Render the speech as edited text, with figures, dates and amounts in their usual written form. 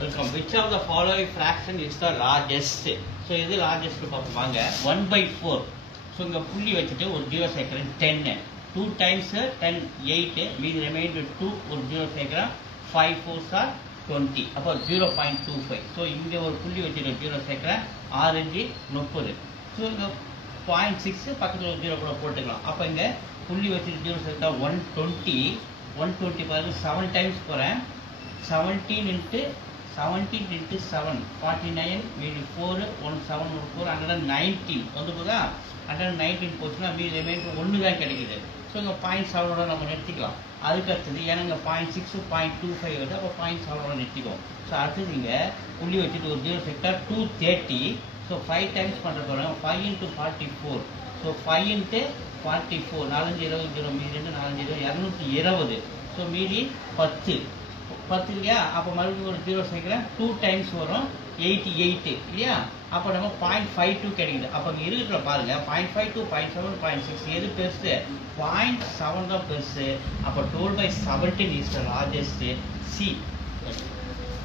Welcome. Which of the following fraction is the largest? So, this is largest பார்ப்பாங்க 1/4. So, இங்க புள்ளி வச்சிட்டு ஒரு ஜீரோ சேர்க்கிறேன் 10. 2 times 10 8 மீதி remainder 2 ஒரு ஜீரோ சேர்க்கிறேன் 5 4s are 20. அப்போ 0.25. So, இங்க ஒரு புள்ளி வச்சிட்டு ஜீரோ சேர்க்கிறேன் 6 5 30. So, இங்க 0.6 பக்கத்துல ஒரு ஜீரோ கூட போட்டுக்கலாம். அப்போ இங்க புள்ளி வச்சிட்டு ஜீரோ சேர்த்தா 120 பாருங்க 7 times போறேன் 17 into 7 49 மீதி 4 1 7 4 119 வந்து போதா 119 போச்சுன்னா மீதி ரிமைண்டர் 1 தான் கிடைக்குது. ஸோ இங்கே 0.7 நம்ம நிறுத்திக்கலாம். அதுக்கு அடுத்தது ஏன்னா இங்கே 0.6 0.25 வருது அப்போ 0.7 நிறுத்திக்குவோம். ஸோ அடுத்தது இங்கே புள்ளி வச்சுட்டு ஒரு ஜீரோ செக்டார் 230. ஸோ 5 டைம்ஸ் பண்ணுறது 5 into 44. ஸோ 5 into 44 4 20 0 மீதி 4 20 220. ஸோ மீதி 10 இல்லையா? அப்போ மறுபடியும் ஒரு ஜீரோ சேர்க்கிறேன் 2 டைம்ஸ் வரும் 88 இல்லையா? அப்போ நம்ம 0.52 கிடைக்குது. அப்போ இங்கே இருக்கிற பாருங்க 0.52 0.7 0.6 எது பெருசு? 0.7 தான் பெருசு. அப்போ 12/17 இஸ் த லார்ஜஸ்ட். சி